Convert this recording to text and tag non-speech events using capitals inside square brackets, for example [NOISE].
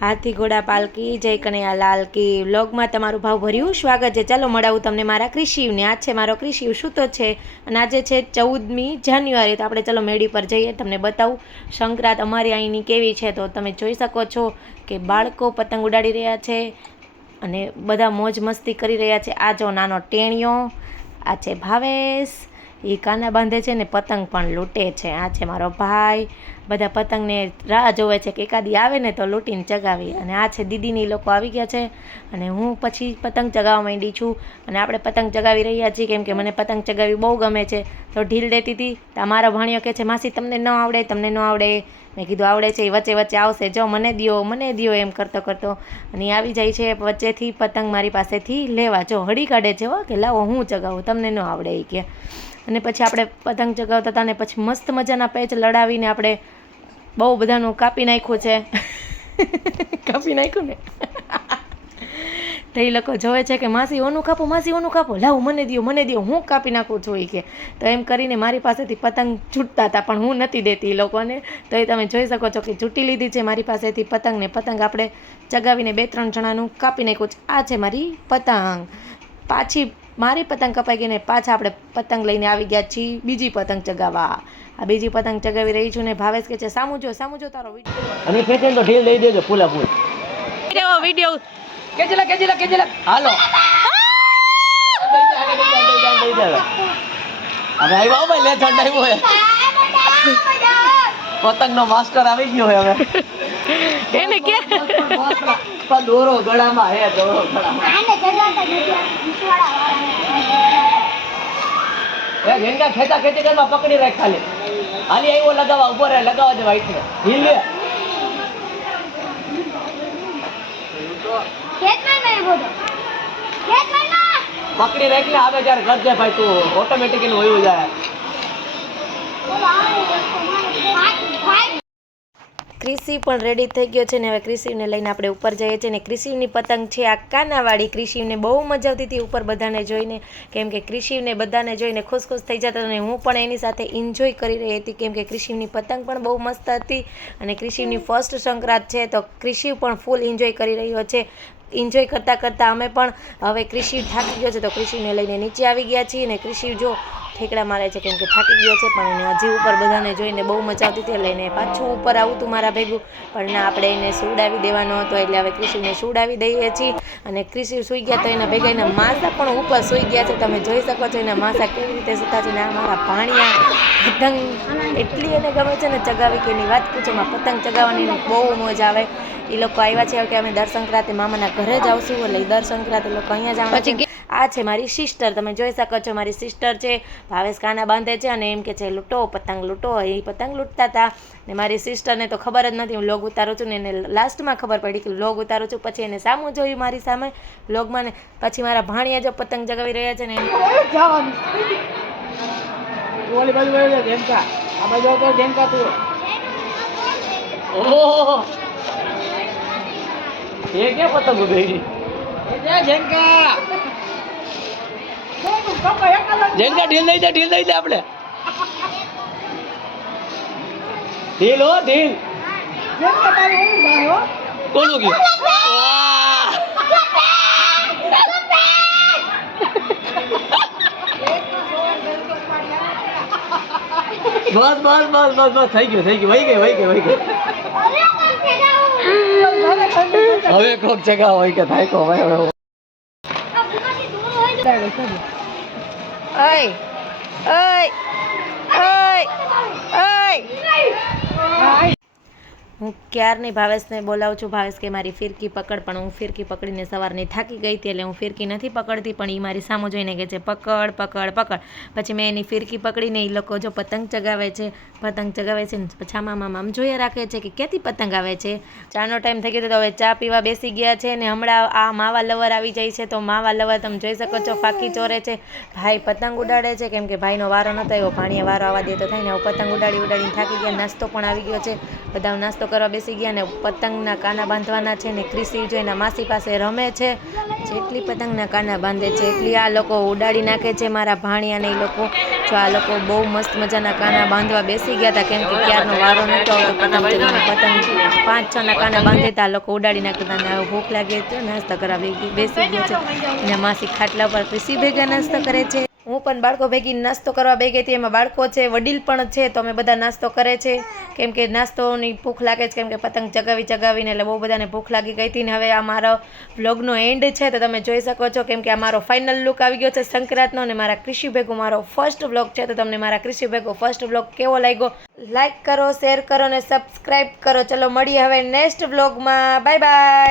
હાથી ઘોડા પાલકી, જય કનૈયા લાલ કી. વ્લોગમાં તમારું ભાવ ભર્યું સ્વાગત છે. ચાલો મળાવું તમને મારા કૃષિવને આજ છે મારો કૃષિવ શું તો છે અને આજે છે ચૌદમી જાન્યુઆરી. તો આપણે ચલો મેળી પર જઈએ. તમને બતાવું, સંક્રાંત અમારી અહીંની કેવી છે તો તમે જોઈ શકો છો કે બાળકો પતંગ ઉડાડી રહ્યા છે અને બધા મોજ મસ્તી કરી રહ્યા છે. આ જો નાનો ટેણિયો, આ છે ભાવેશ એ કાના બાંધે છે ને પતંગ પણ લૂંટે છે. આ છે મારો ભાઈ. બધા પતંગને રાહ જોવે છે કે એકાદી આવે ને તો લૂંટીને ચગાવી. અને આ છે દીદીની લોકો આવી ગયા છે. અને હું પછી પતંગ ચગાવવા માંડી છું. અને આપણે પતંગ ચગાવી રહ્યા છીએ કેમ કે મને પતંગ ચગાવવી બહુ ગમે છે. તો ઢીલ દેતી હતી તો મારો ભાણિયો કહે છે, માસી, તમને ન આવડે, તમને ન આવડે. મેં કીધું, આવડે છે એ વચ્ચે વચ્ચે આવશે. જો, મને દ્યો મને દ્યો, એમ કરતો કરતો. અને એ આવી જાય છે વચ્ચેથી પતંગ મારી પાસેથી લેવા. જો, હળી કાઢે છે હો કે લાવો હું ચગાવું, તમને ન આવડે એ કે. અને પછી આપણે પતંગ ચગાવતા હતા ને પછી મસ્ત મજાના પેચ લડાવીને આપણે બહુ બધાનું કાપી નાખ્યું છે. [LAUGHS] કાપી નાખ્યું ને? તો એ લોકો જોવે છે કે માસી ઓનું કાપો, માસી ઓનું કાપો. લાવ, મને દિયો, મને દ્યો, હું કાપી નાખું છું એ કે. તો એમ કરીને મારી પાસેથી પતંગ છૂટતા હતા, પણ હું નથી દેતી એ લોકોને. તો એ તમે જોઈ શકો છો કે છૂટી લીધી છે મારી પાસેથી પતંગ ને પતંગ આપણે ચગાવીને બે ત્રણ જણાનું કાપી નાખ્યું છે. આ છે મારી પતંગ. પાછી મારી પતંગ કપાઈ ગઈ ને પાછા આપણે પતંગ લઈને આવી ગયા છીએ બીજી પતંગ ચગાવવા. આ બીજી પતંગ ચગાવી રહી છું ને ભાવેશ કે છે સામુ જો સામું જો તારો વીડિયો. અને ખેંચે તો ઢીલ દઈ દેજો ફૂલા ફૂલ. કેવો વીડિયો? કેજલા કેજલા કેજલા. હાલો. હવે આવ્યો ભાઈ લે ઠંડ આવ્યો હે. પતંગ માસ્ટર આવી ગયો હવે. એને કે પણ દોરો ગળામાં હે દોરો ગળામાં. એ ઘેંગા ખેંચા ખેંચી ઘરમાં પકડી રાખ ખાલી. ખાલી આવ્યો લગાવવા ઊભો રહે લગાવવા દે વાઈટ ને ઢીલ લે પકડી રાખ ને આવે ઘર જાય ભાઈ તું. ઓટોમેટિકલી હોય જાય. ક્રિસી પણ રેડી થઈ ગયો છે ને હવે કૃષિને લઈને આપણે ઉપર જઈએ છીએ ને કૃષિની પતંગ છે આ કાનાવાળી. કૃષિને બહુ મજા આવતી હતી ઉપર બધાને જોઈને. કેમ કે ક્રિસીવને બધાને જોઈને ખુશ ખુશ થઈ જતા અને હું પણ એની સાથે એન્જોય કરી રહી હતી. કેમ કે કૃષિની પતંગ પણ બહુ મસ્ત હતી અને કૃષિની ફર્સ્ટ સંક્રાંત છે તો કૃષિ પણ ફૂલ એન્જોય કરી રહ્યો છે. એન્જોય કરતાં કરતાં અમે પણ હવે કૃષિ થાકી ગયો છે તો કૃષિને લઈને નીચે આવી ગયા છીએ ને કૃષિ જો ઠેકડા મારે છે કેમ કે થાકી ગયો છે, પણ એને હજી ઉપર બધાને જોઈને બહુ મજા આવતી હતી લઈને પાછું ઉપર આવું હતું મારા ભેગું. પણ ના, આપણે એને સુડાવી દેવાનો હતો, એટલે હવે ક્રિશિવને સુડાવી દઈએ છીએ. અને ક્રિશિવ સૂઈ ગયા તો એના ભેગા એના માસા પણ ઉપર સૂઈ ગયા છે, તમે જોઈ શકો છો એના માસા કેવી રીતે સૂતા છે ને આ મારા પાણીયા પતંગ. એટલી એને ગમે છે ને ચગાવી કે એની વાત પૂછો, એમાં પતંગ ચગાવવાની બહુ મજા આવે. એ લોકો આવ્યા છે કે અમે દર સંક્રાંતિ મામાના ઘરે જ આવશું, એટલે દર સંક્રાંતિ લોકો અહીંયા જ આવે આ છે મારી સિસ્ટર તમે જોઈ શકો છો મારી સિસ્ટર છે ભાવેશ કાના બાંધે છે અને એમ કે છે લૂંટો પતંગ લૂંટો. એ પતંગ લૂંટતા હતા ને મારી સિસ્ટરને તો ખબર જ નથી હું લોગ ઉતારું છું ને એને લાસ્ટમાં ખબર પડી કે લોગ ઉતારું છું પછી એને સામું જોયું મારી સામે. લોગમાં ને પછી મારા ભાણિયા જો પતંગ જગાવી રહ્યા છે ને એમ ઓલી બાજુ જા તું. ઓહો. એ કે પતંગ ઉડેલી જેમકા જેમકા ઢીલ દઈ દે ઢીલ દઈ દે આપણે. ઢીલ હો ઢીલ. કોનું ગયું બસ બસ બસ બસ બસ થઈ ગયું થઈ ગયું વહી ગઈ વહી ગઈ વહી ગઈ. હવે કોક જગા હોય કે થાય કો હવે ơi ơi ơi ơi હું ક્યારની ભાવેશને બોલાવું છું? ભાવેશ કે મારી ફિરકી પકડ, પણ હું ફિરકી પકડીને સવારની થાકી ગઈ હતી એટલે હું ફિરકી નથી પકડતી, પણ એ મારી સામો જોઈને કહે છે, પકડ પકડ પકડ. પછી મેં એની ફિરકી પકડીને એ લોકો જો પતંગ ચગાવે છે, પતંગ ચગાવે છે ને પછી આમ આમ રાખે છે કે ક્યાંથી પતંગ આવે છે? ચાનો ટાઈમ થઈ ગયો તો હવે ચા પીવા બેસી ગયા છે ને હમણાં આ માવા લવર આવી જાય છે તો માવા લવર તમે જોઈ શકો છો, ફાકી ચોરે છે. ભાઈ પતંગ ઉડાડે છે કેમ કે ભાઈનો વારો નહોતો એવો ભાણીએ વારો આવવા દે તો થાય ને પતંગ ઉડાડી ઉડાડીને થાકી ગયા, નાસ્તો પણ આવી ગયો છે. બધા નાસ્તો કરવા બેસી ગયા ને પતંગના કાના બાંધવાના છે ને ક્રિસી જોઈને માસી પાસે રમે છે, જેટલી પતંગના કાના બાંધે છે, એટલી આ લોકો ઉડાડી નાખે છે મારા ભાણિયાને એ લોકો. જો આ લોકો બહુ મસ્ત મજાના કાના બાંધવા બેસી ગયા હતા કેમ કે ક્યારનો વારો નહોતો આવતો, પતંગ. પતંગ પાંચ છ ના કાના બાંધે આ લોકો ઉડાડી નાખતા અને ભૂખ લાગે તો નાસ્તા કરાવી બેસી ગયા છે. અને માસી ખાટલા પર કૃષિ ભેગા નાસ્તા કરે છે. હું પણ બાળકો ભેગી નાસ્તો કરવા ગઈ હતી. એમાં બાળકો છે, વડીલ પણ છે, તો અમે બધા નાસ્તો કરે છે. કેમ કે નાસ્તોની ભૂખ લાગે છે, કેમ કે પતંગ ચગાવી ચગાવીને એટલે બહુ બધાને ભૂખ લાગી ગઈ હતી ને હવે આ મારો વ્લોગનો એન્ડ છે, તો તમે જોઈ શકો છો. કેમ કે આ મારો ફાઇનલ લુક આવી ગયો છે સંક્રાંતનો અને મારા કૃષિ ભેગો મારો ફર્સ્ટ વ્લોગ છે, તો તમને મારા કૃષિ ભેગો ફર્સ્ટ વ્લોગ કેવો લાગ્યો? લાઇક કરો શેર કરો અને સબસ્ક્રાઈબ કરો. ચલો, મળીએ હવે નેક્સ્ટ વ્લોગમાં બાય બાય